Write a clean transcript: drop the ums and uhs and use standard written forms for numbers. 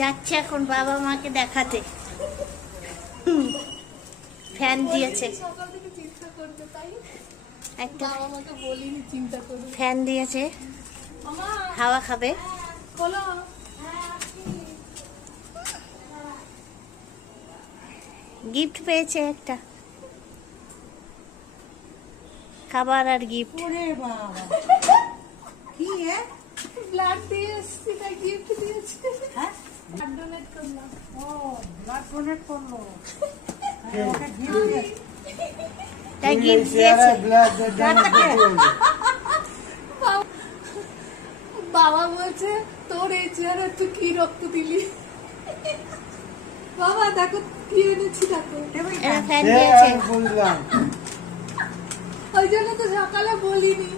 যাচ্ছে এখন বাবা মাকে দেখাতে। ফ্যান দিয়েছে, একটা ফ্যান দিয়েছে, হাওয়া খাবে। গিফট পেয়েছে একটা, খাবার আর গিফট। কি ব্লাড দিয়ে এসেছি, তাই গিফট দিয়েছে। হ্যাঁ, ব্লাড ডোনেট করলাম। ও ব্লাড ডোনেট করলো, ওকে গিফট দিয়েছে। তাই গিফট দিয়েছে। বাবা বলছে তোর এই চেহারা তুই কি রক্ত দিলি। বাবা দেখো কি এনেছি, দেখো। এরা ফ্যান দিয়েছে। ওই জন্য তো সকালে বলিনি।